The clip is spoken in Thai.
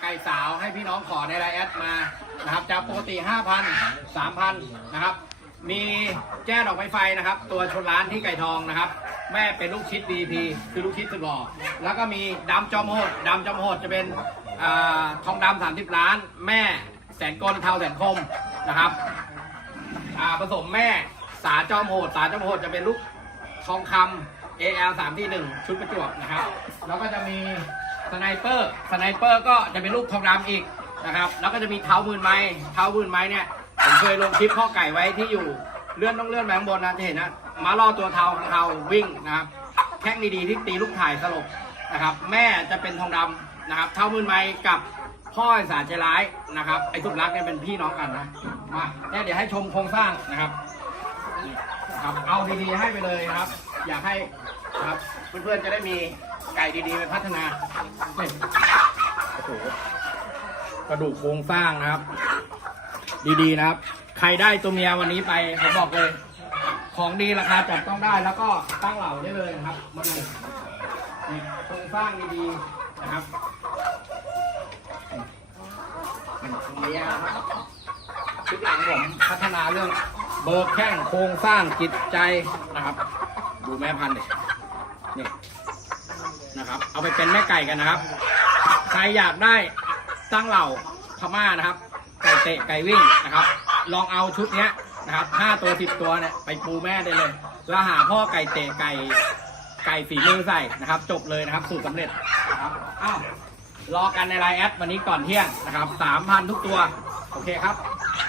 ไก่สาวให้พี่น้องขอในไลน์แอดมานะครับจากปกติ 5,000 3,000นะครับ มีแจ้ดอกไม้ไฟนะครับ ตัวชนร้านที่ไก่ทองนะครับ แม่เป็นลูกชิด VIP คือลูกชิดสุดหล่อแล้วก็มีดำจอมโหดดำจอมโหดจะเป็นอาทองดำ30 ล้าน แม่แสนกลเทาแสนคมนะครับอ่าผสมแม่สาจอมโหด สาจอมโหดจะเป็นลูกทองคำ AL 3ที่1ชุดประจวบนะครับ แล้วก็จะมี สไนเปอร์ สไนเปอร์ก็จะเป็นลูกทองดำอีกนะครับ แล้วก็จะมีเท้ามืนไม้ เท้ามืนไม้เนี่ย ผมเคยลงคลิปข้อไก่ไว้ที่อยู่ เลื่อนต้องเลื่อนไปข้างบนนะจะเห็นนะมาล่อตัวเท้าของเทาวิ่งนะครับ แข้งดีๆที่ตีลูกถ่ายสลบนะครับ แม่จะเป็นทองดำนะครับ เท้ามืนไม้กับพ่อไอสารใจร้ายนะครับ ไอ้สุดรักเนี่ยเป็นพี่น้องกันนะ มาเนี่ยเดี๋ยวให้ชมโครงสร้างนะครับครับ เอาดีๆให้ไปเลยครับ อยากให้ครับเพื่อนๆจะได้มี ไก่ดีๆไปพัฒนานี่โอ้โหกระดูกโครงสร้างนะครับ ดีๆนะครับ ใครได้ตัวเมียวันนี้ไปผมบอกเลย ของดีราคาจับต้องได้แล้วก็ตั้งเหล่าได้เลยนะครับ มาดูนี่โครงสร้างดีๆนะครับเมียนะครับชุดหลังผมพัฒนาเรื่องเบิร์แข้งโครงสร้างจิตใจนะครับ ดูแม่พันธุ์ดินี่ นะครับ เอาไปเป็นแม่ไก่กันนะครับ ใครอยากได้ตั้งเหล่าพม่านะครับ ไก่เตะไก่วิ่งนะครับ ลองเอาชุดเนี้ยนะครับห้าตัวสิบตัวเนี่ยไปปูแม่ได้เลย แล้วหาพ่อไก่เตะไก่ไก่ฝีมือใส่นะครับ จบเลยนะครับ สูตรสำเร็จนะครับอ้าวรอกันในไลน์แอดวันนี้ก่อนเที่ยงนะครับสามพันทุกตัว โอเคครับ